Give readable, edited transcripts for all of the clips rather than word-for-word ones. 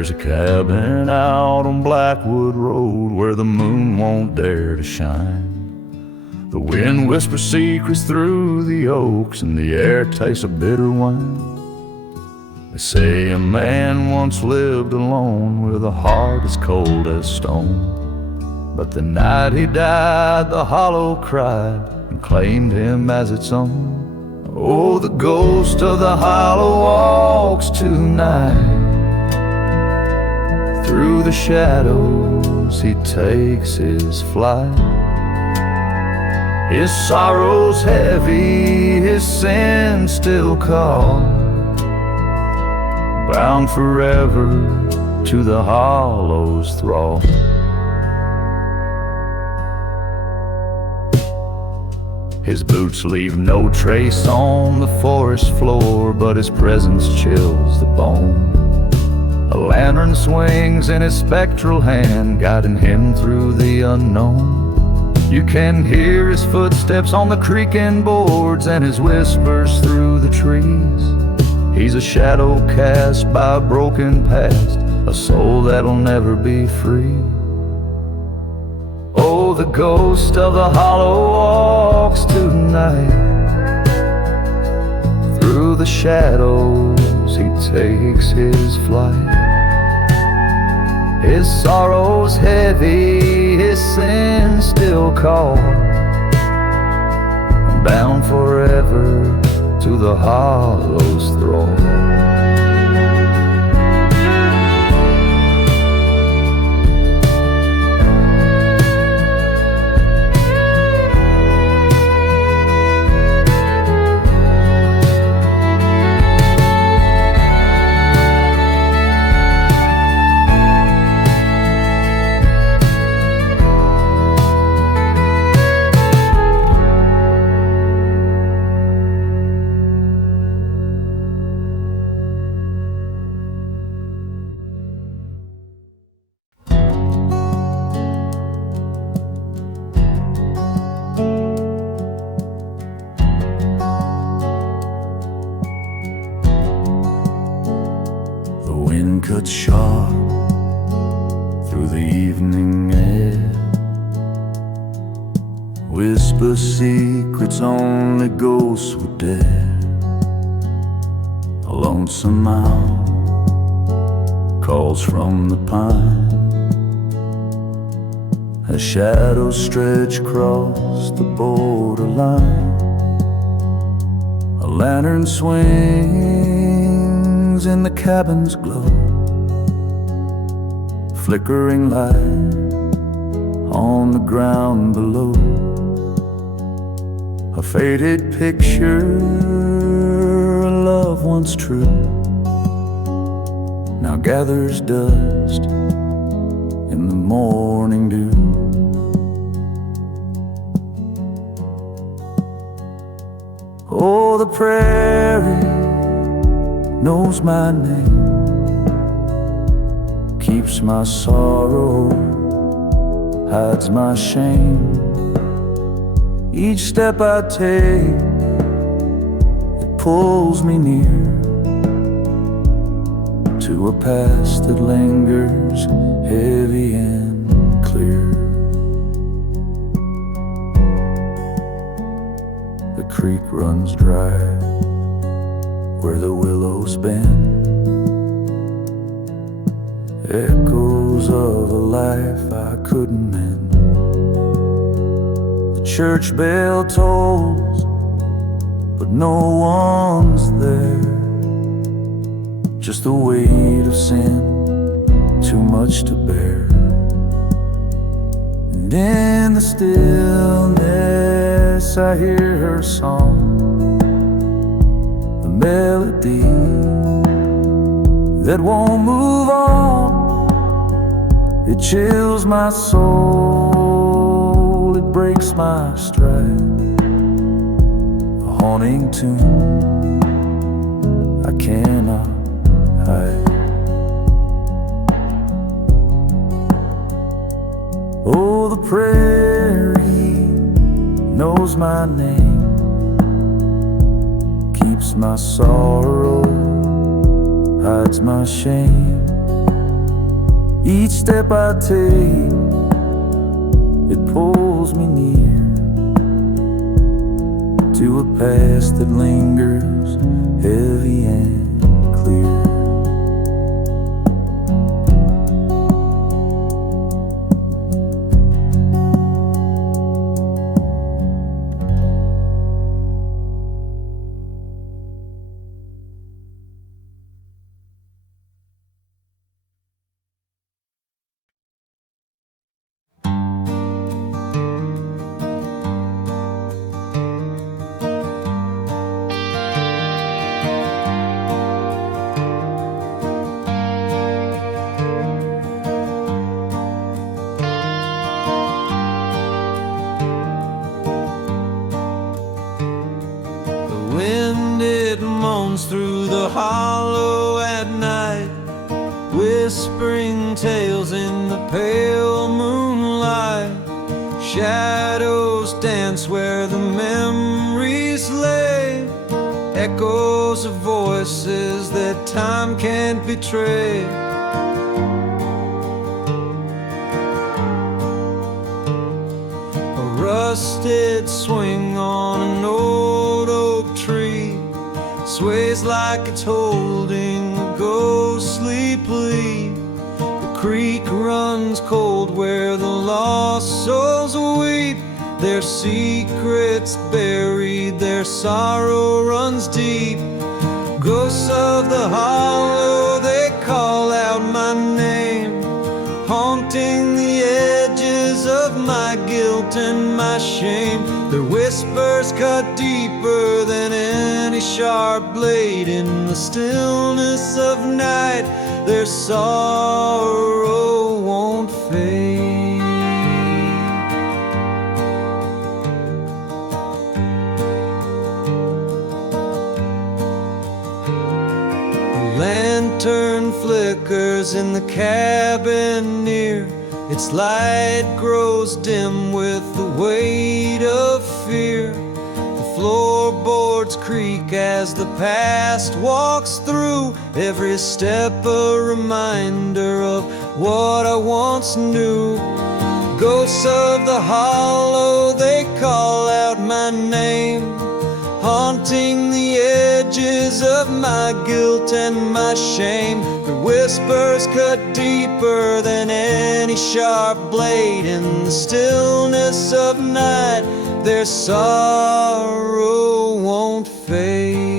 There's a cabin out on Blackwood Road where the moon won't dare to shine. The wind whispers secrets through the oaks, and the air tastes of bitter wine. They say a man once lived alone with a heart as cold as stone. But the night he died, the hollow cried and claimed him as its own. Oh, the ghost of the hollow walks tonight. Through the shadows he takes his flight. His sorrow's heavy, his sin still call, bound forever to the hollow's thrall. His boots leave no trace on the forest floor, but his presence chills the bone. A lantern swings in his spectral hand, guiding him through the unknown. You can hear his footsteps on the creaking boards and his whispers through the trees. He's a shadow cast by a broken past, a soul that'll never be free. Oh, the ghost of the hollow walks tonight. Through the shadows he takes his flight. His sorrow's heavy, his sin still call, bound forever to the hollow's thrall. Cut sharp through the evening air, whisper secrets only ghosts would dare. A lonesome owl calls from the pine as shadows stretch across the borderline. A lantern swings in the cabin's glow, flickering light on the ground below. A faded picture, a love once true, now gathers dust in the morning dew. Oh, the prairie knows my name, keeps my sorrow, hides my shame. Each step I take, it pulls me near to a past that lingers heavy and clear. The creek runs dry where the willows bend, echoes of a life I couldn't end. The church bell tolls, but no one's there. Just the weight of sin, too much to bear. And in the stillness I hear her song, a melody that won't move on. It chills my soul, it breaks my stride. A haunting tune I cannot hide. Oh, the prairie knows my name, keeps my sorrow, hides my shame. Each step I take, it pulls me near to a past that lingers heavy and clear. Wind, it moans through the hollow at night, whispering tales in the pale moonlight. Shadows dance where the memories lay, echoes of voices that time can't betray. A rusted swing on an old oak tree sways like it's holding a ghostly plea. The creek runs cold where the lost souls weep, their secrets buried, their sorrow runs deep. Ghosts of the hollow, they call out my name, haunting the edges of my guilt and my shame. Their whispers cut deeper than any sharp blade in the stillness of night. Their sorrow won't fade. A lantern flickers in the cabin near, its light grows dim with the weight of fear. The floorboards creak as the past walks through, every step a reminder of what I once knew. Ghosts of the hollow, they call out my name, haunting the edges of my guilt and my shame. Their whispers cut deeper than any sharp blade in the stillness of night. Their sorrow won't fade.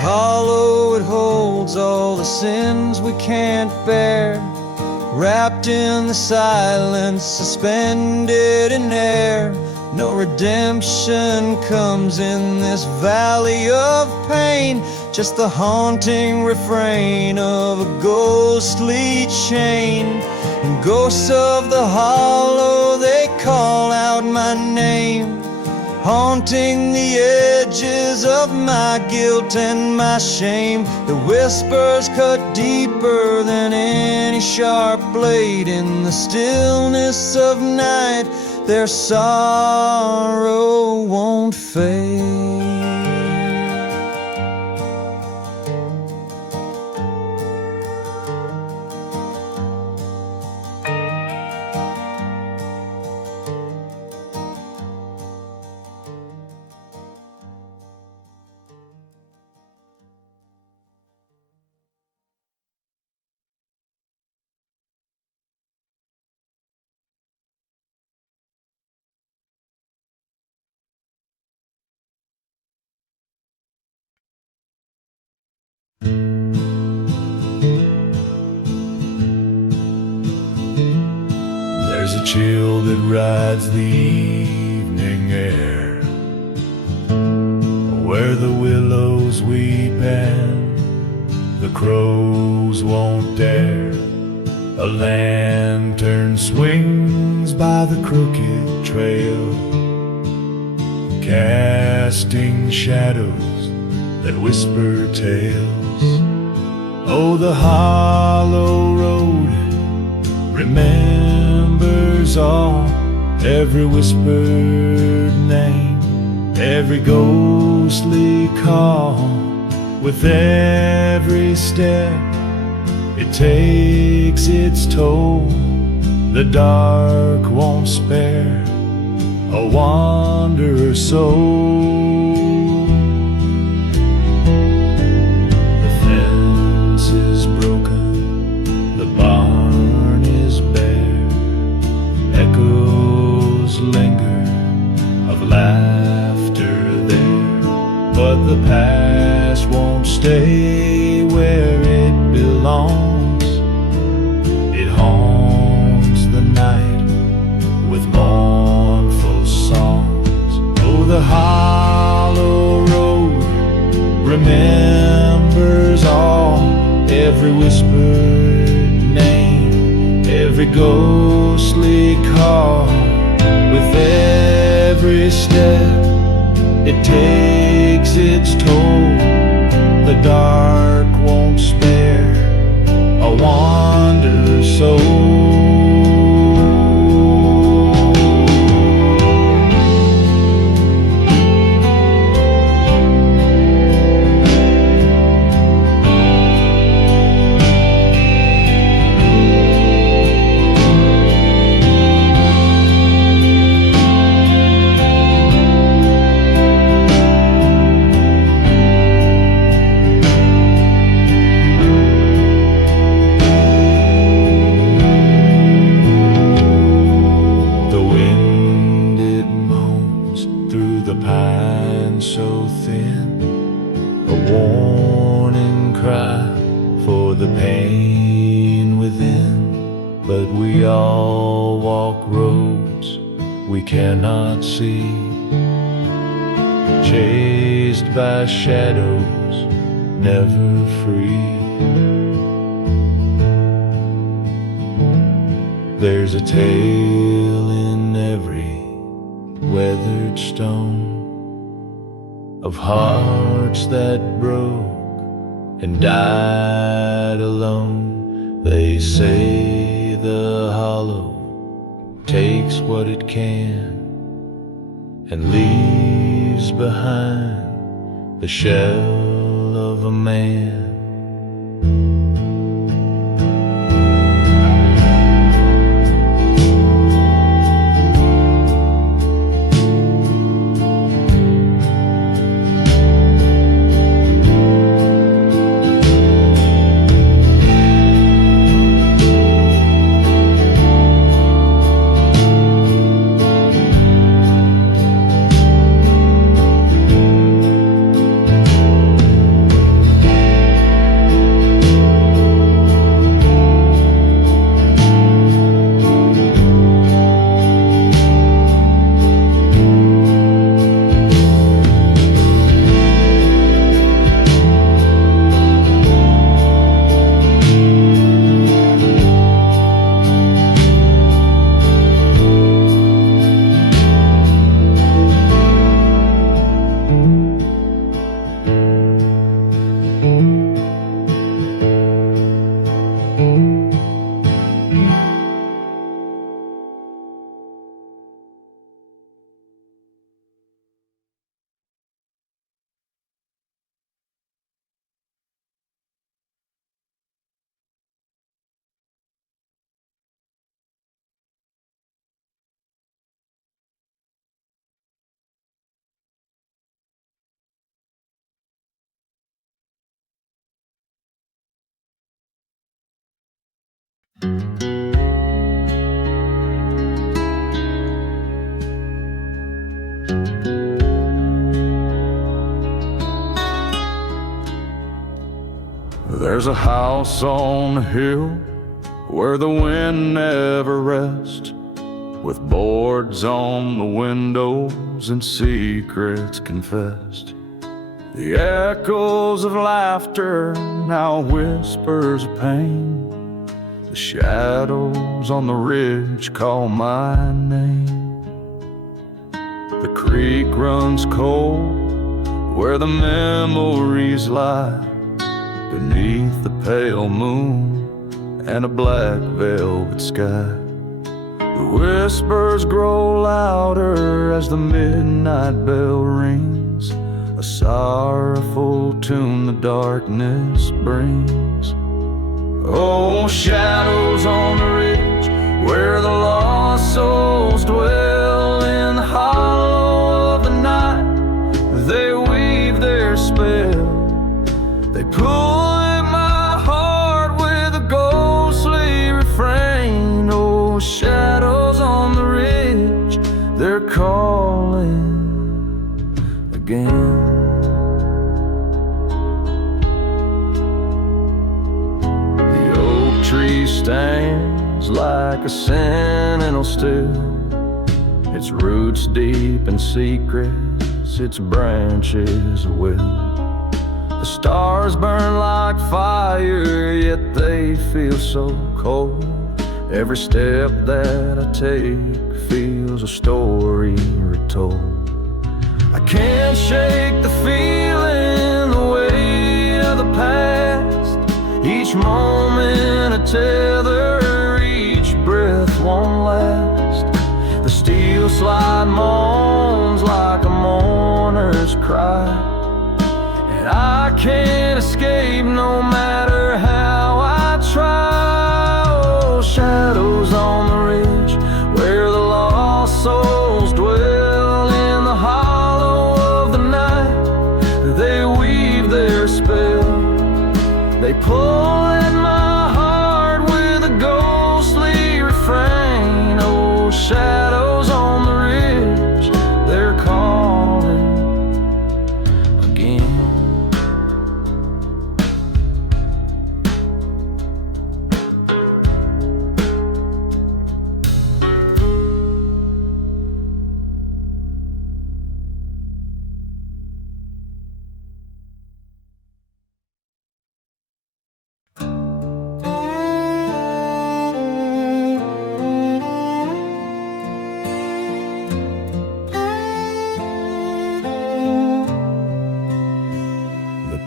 Hollow, it holds all the sins we can't bear, wrapped in the silence, suspended in air. No redemption comes in this valley of pain, just the haunting refrain of a ghostly chain. And ghosts of the hollow, they call out my name, haunting the edges of my guilt and my shame. The whispers cut deeper than any sharp blade in the stillness of night. Their sorrow won't fade. There's a chill that rides the evening air, where the willows weep and the the crows won't dare. A lantern swings by the crooked trail, casting shadows that whisper tales. Oh, the hollow road remembers all, every whispered name, every ghostly call. With every step it takes its toll, the dark won't spare a wanderer's soul. The fence is broken, the barn is bare, echoes linger of laughter there, but the past won't stay where it belongs. It haunts the night with mournful songs. Oh, the hollow road remembers all, every whispered name, every ghostly call. With every step it takes its toll, the dark won't spare a wanderer's soul. Cannot see, chased by shadows, never free. There's a tale in every weathered stone of hearts that broke and died alone. They say the hollow takes what it can and leaves behind the shell of a man. There's a house on the hill where the wind never rests, with boards on the windows and secrets confessed. The echoes of laughter, now whispers of pain. The shadows on the ridge call my name. The creek runs cold where the memories lie, beneath the pale moon and a black velvet sky. The whispers grow louder as the midnight bell rings, a sorrowful tune the darkness brings. Oh, shadows on the ridge where the lost souls dwell, in the hollow of the night they weave their spell. They pull at my heart with a ghostly refrain. Oh, shadows on the ridge, they're calling again. Tree stands like a sentinel still, its roots deep and secrets, its branches a will. The stars burn like fire, yet they feel so cold. Every step that I take feels a story retold. I can't shake the feeling, the weight of the past. Each moment a tether, each breath won't last. The steel slide moans like a mourner's cry, and I can't escape no matter how I try. Oh, shadows on the ridge where the lost souls dwell, in the hollow of the night they weave their spell. They pull at my heart with a ghostly refrain. Oh, shadows on the ridge, they're calling again.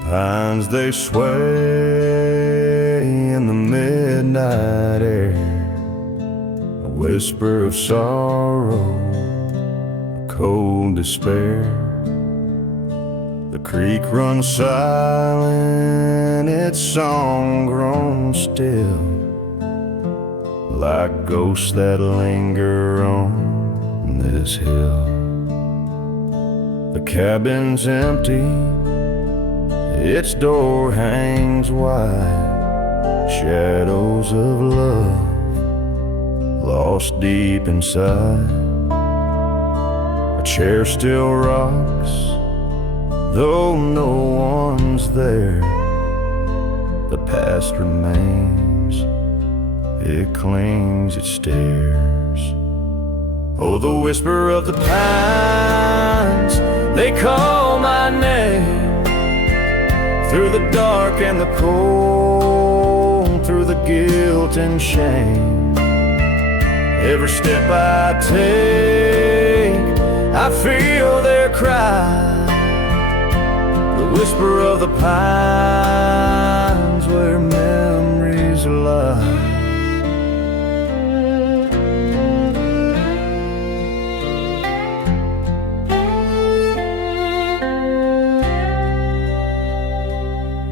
Pines they sway in the midnight air, a whisper of sorrow, a cold despair. The creek runs silent, its song grown still, like ghosts that linger on this hill. The cabin's empty, its door hangs wide, shadows of love lost deep inside. A chair still rocks, though no one's there. The past remains, it clings, it stares. Oh, the whisper of the pines, they call my name. Through the dark and the cold, through the guilt and shame. Every step I take, I feel their cry. The whisper of the pines where memories lie.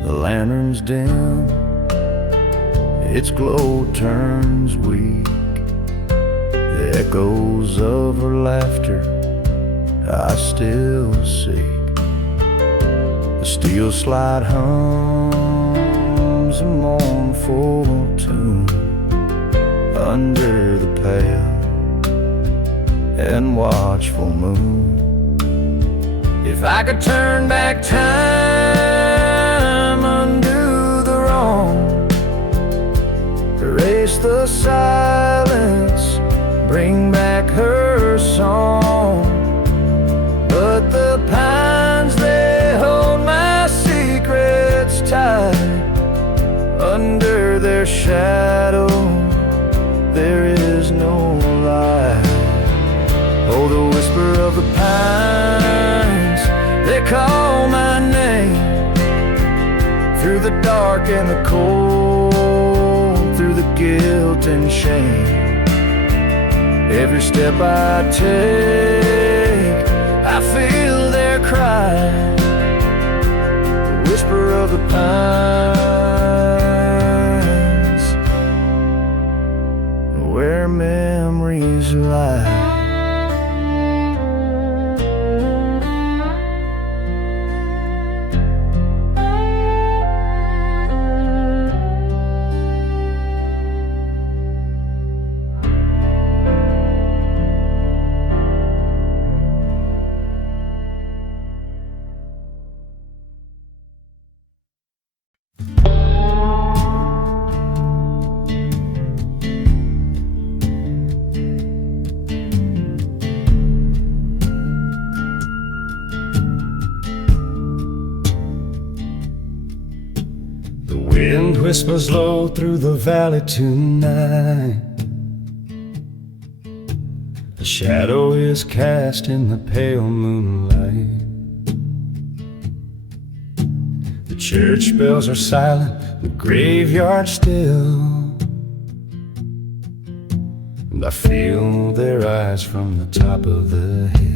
The lantern's dim, its glow turns weak. The echoes of her laughter I still seek. The steel slide hums a mournful tune under the pale and watchful moon. If I could turn back time, undo the wrong, erase the silence, bring back her song. But the pines, they hold my shadow, there is no light. Oh, the whisper of the pines, they call my name. Through the dark and the cold, through the guilt and shame. Every step I take, I feel their cry. The whisper of the pines, where memories lie. Wind whispers low through the valley tonight. A shadow is cast in the pale moonlight. The church bells are silent, the graveyard still, and I feel their eyes from the top of the hill.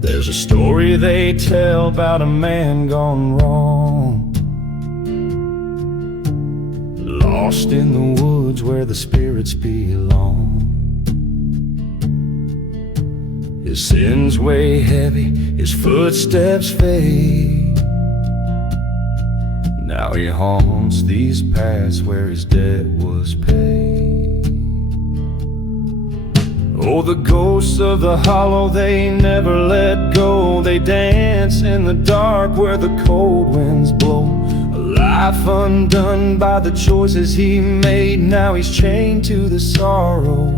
There's a story they tell about a man gone wrong, lost in the woods where the spirits belong. His sins weigh heavy, his footsteps fade. Now he haunts these paths where his debt was paid. Oh, the ghosts of the hollow, they never let go. They dance in the dark where the cold winds blow. A life undone by the choices he made. Now he's chained to the sorrow,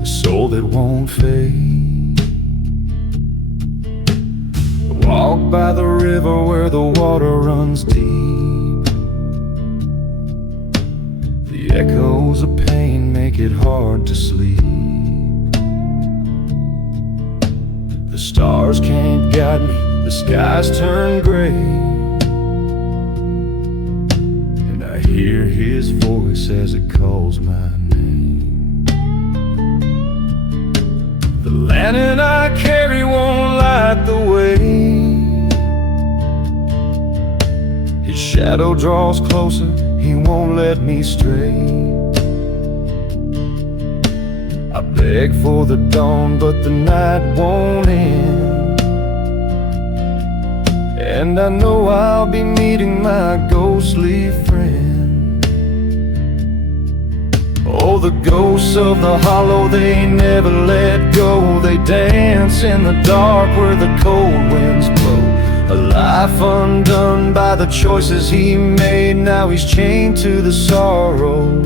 a soul that won't fade. Walk by the river where the water runs deep. The echoes of pain make it hard to sleep. The stars can't guide me, the skies turn gray, and I hear his voice as it calls my name. The lantern I carry won't light the way. His shadow draws closer, he won't let me stray. I beg for the dawn, but the night won't end. And I know I'll be meeting my ghostly friend. Oh, the ghosts of the hollow, they never let go. They dance in the dark where the cold winds blow. A life undone by the choices he made. Now he's chained to the sorrow,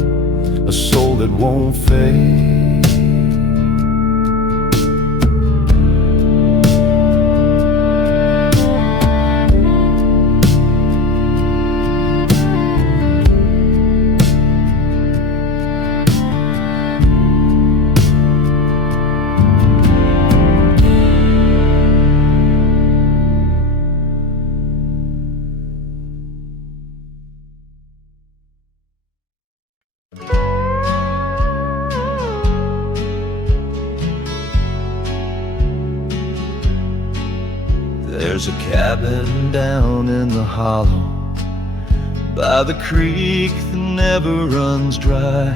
a soul that won't fade. There's a cabin down in the hollow by the creek that never runs dry.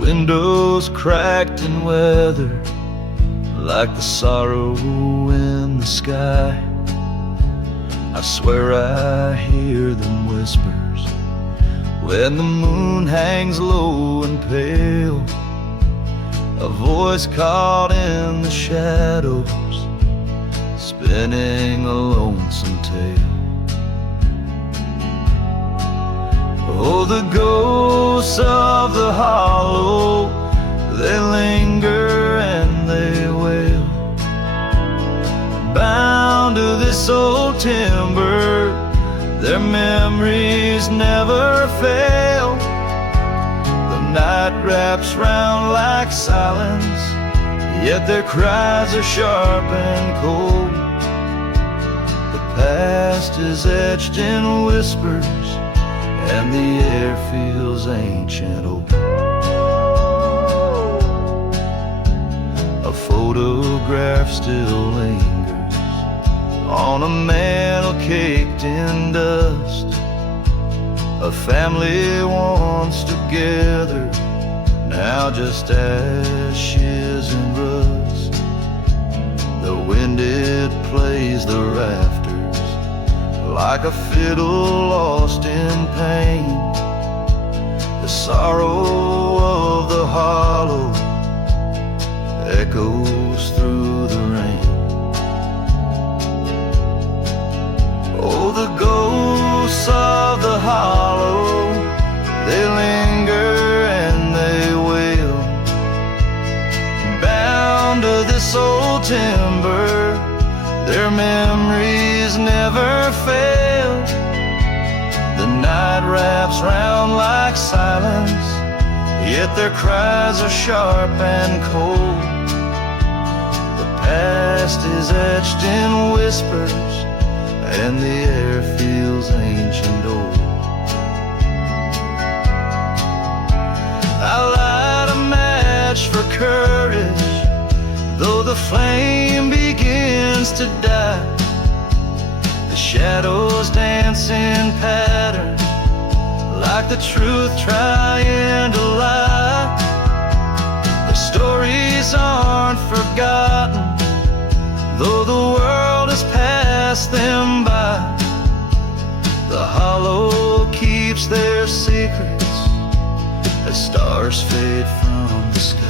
Windows cracked and weathered like the sorrow in the sky. I swear I hear them whispers when the moon hangs low and pale. A voice caught in the shadows, spinning a lonesome tale. Oh, the ghosts of the hollow, they linger and they wail, bound to this old timber, their Their memories never fail. The night wraps round like silence, yet their cries are sharp and cold. The past is etched in whispers, and the air feels ancient old. A photograph still lingers on a mantle caked in dust. A family once together, now just ashes and rust. The wind, it plays the rafters like a fiddle lost in pain. The sorrow of the hollow echoes through the rain. Oh, the ghosts of the hollow, they linger and they wail, bound to this old timber. Their memories never fail. The night wraps round like silence, yet their cries are sharp and cold. The past is etched in whispers, and the air feels ancient old. I light a match for courage, though the flame begins to die. The shadows dance in patterns, like the truth trying to lie. The stories aren't forgotten, though the world has passed them by. The hollow keeps their secrets as stars fade from the sky.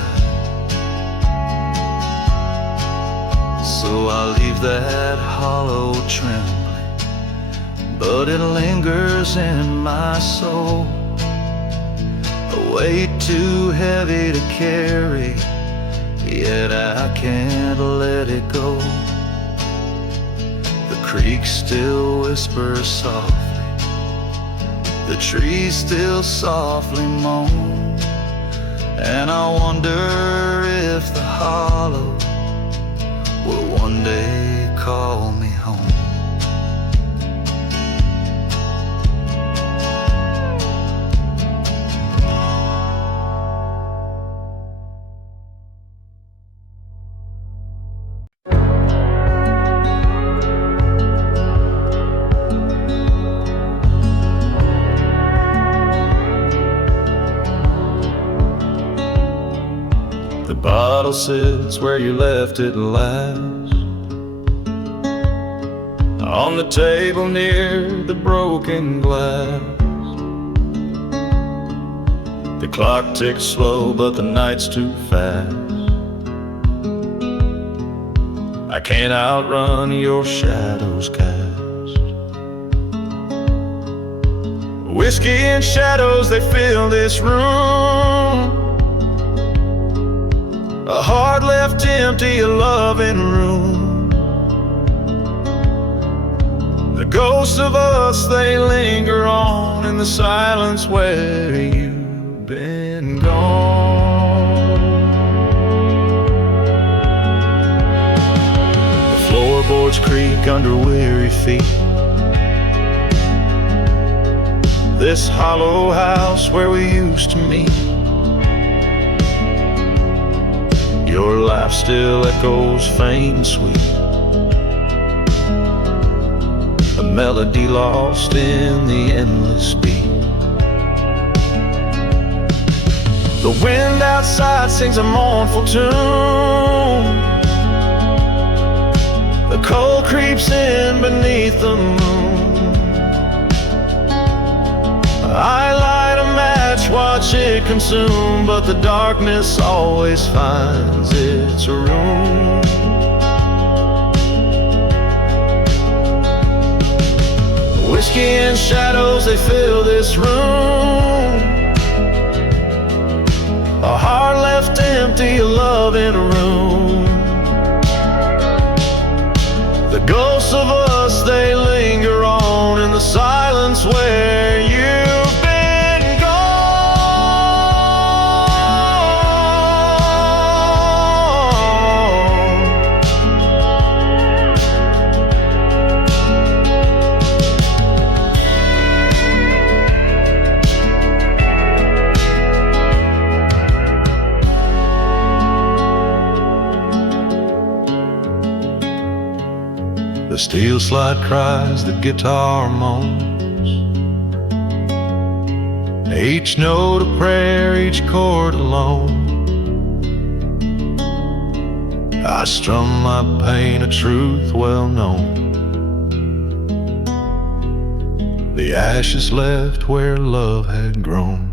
So I leave that hollow trembling, but it lingers in my soul. A weight too heavy to carry, yet I can't let it go. The creek still whispers softly, the trees still softly moan, and I wonder if the hollow will one day call me home. The bottle sits where you left it last, on the table near the broken glass. The clock ticks slow, but the night's too fast. I can't outrun your shadow's cast. Whiskey and shadows, they fill this room. A heart left empty, a loving room. The ghosts of us, they linger on in the silence where you've been gone. The floorboards creak under weary feet. This hollow house where we used to meet. Your life still echoes faint and sweet, a melody lost in the endless beat. The wind outside sings a mournful tune. The cold creeps in beneath the moon. I light a match, watch it consume, but the darkness always finds its room. Whiskey and shadows, they fill this room. A heart left empty, a love in a room. The ghosts of us, they linger on in the silence steel slide cries, the guitar moans, each note a prayer, each chord alone. I strum my pain, a truth well known. The ashes left where love had grown.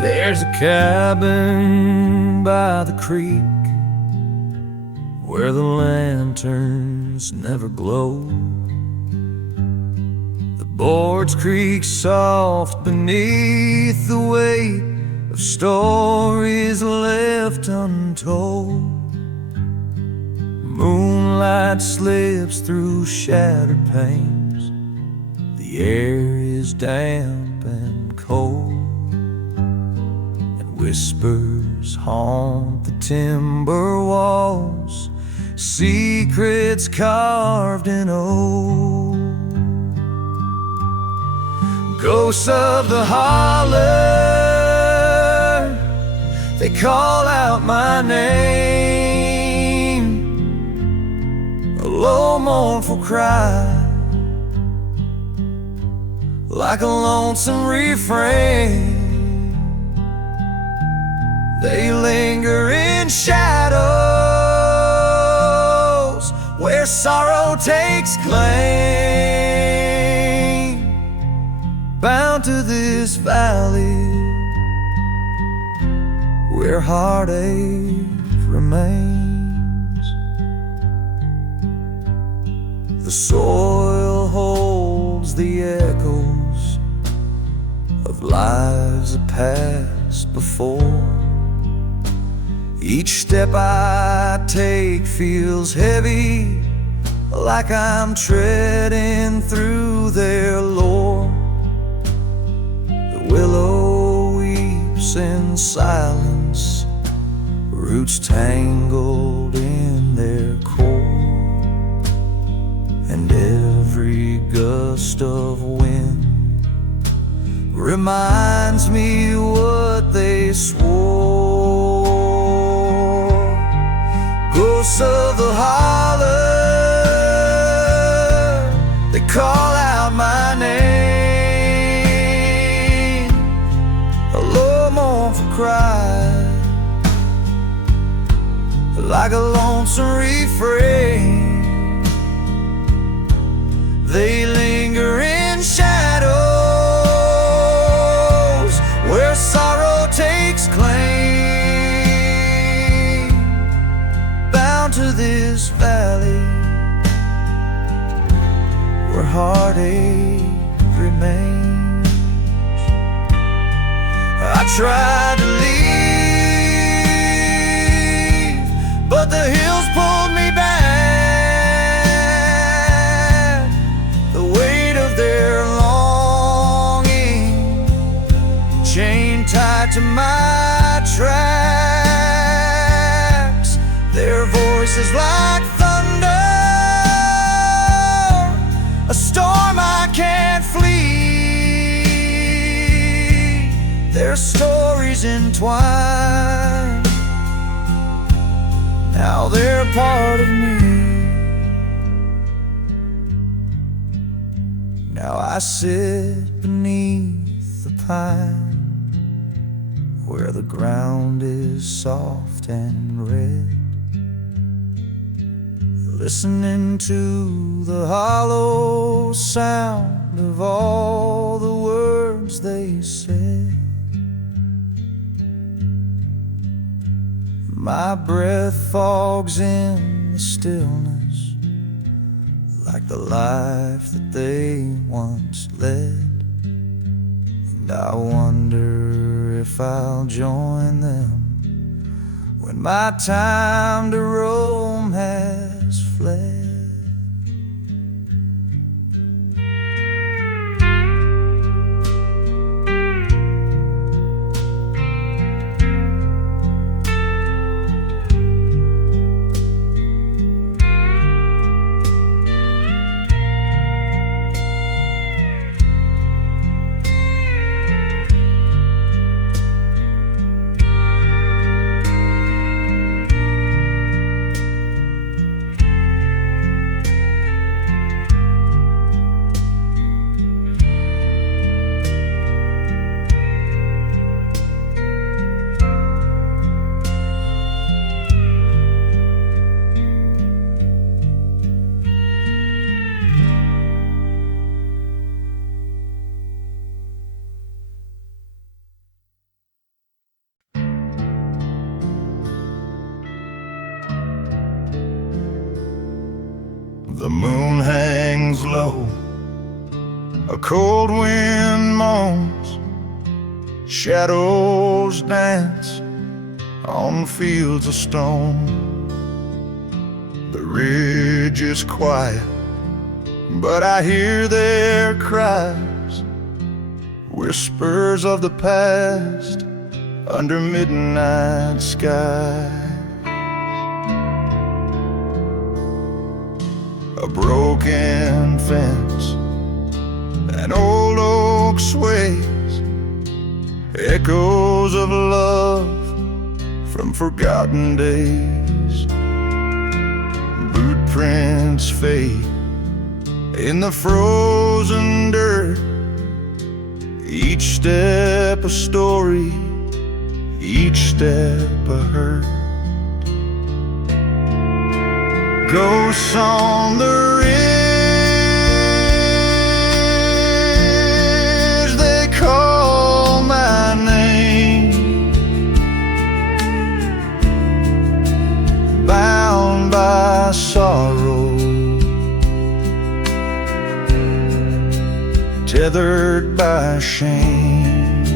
There's a cabin by the creek where the lanterns never glow. The boards creak soft beneath the weight of stories left untold. Moonlight slips through shattered panes. The air is damp and cold. Whispers haunt the timber walls, secrets carved in oak. Ghosts of the holler, they call out my name, a low mournful cry, like a lonesome refrain. They linger in shadows where sorrow takes claim, bound to this valley where heartache remains. The soil holds the echoes of lives that passed before. Each step I take feels heavy, like I'm treading through their lore. The willow weeps in silence, roots tangled in their core. And every gust of wind reminds me what they swore. Ghosts of the holler, they call out my name, a low mournful cry, like a lonesome refrain. They linger in shadows where sorrow takes claim, bound to this valley where heartache remains. I tried to leave, but the hills pulled me back. The weight of their longing, chained tight to my tracks. Their voices like thunder, a storm I can't flee. Their stories entwined, now they're part of me. Now I sit beneath the pine, where the ground is soft and red, listening to the hollow sound of all the words they said. My breath fogs in the stillness like the life that they once led. And I wonder if I'll join them when my time to roam has fled. The moon hangs low, a cold wind moans, shadows dance on fields of stone. The ridge is quiet, but I hear their cries, whispers of the past under midnight sky. A broken fence, an old oak sways, echoes of love from forgotten days. Boot prints fade in the frozen dirt, each step a story, each step a hurt. Ghosts on the ridge, they call my name, bound by sorrow, tethered by shame.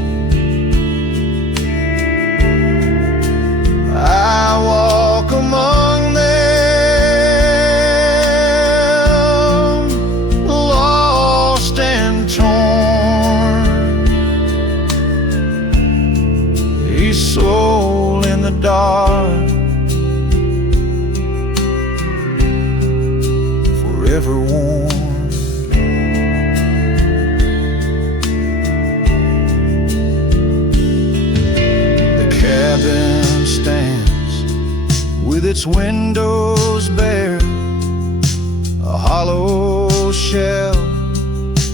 I walk among them, soul in the dark, forever warm. The cabin stands with its windows bare, a hollow shell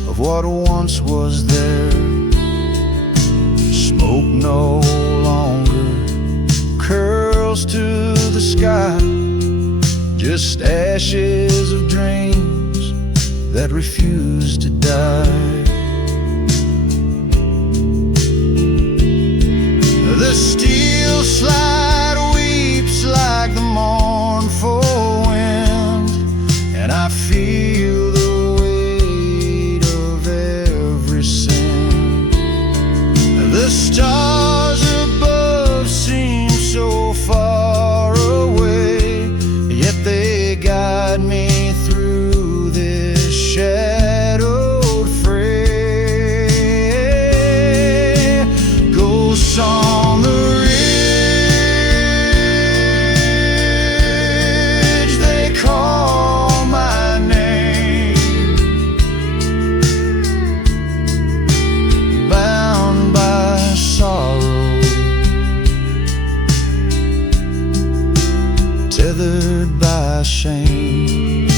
of what once was there. Smoke no longer curls to the sky, just ashes of dreams that refuse to die. The steel slide weeps like the mournful wind, and I feel the weight of every sin. The stars above seem so far away, yet they guide me through this shadowed fray. Ghosts on the ridge, they call my name, bound by sorrow, tethered by shame.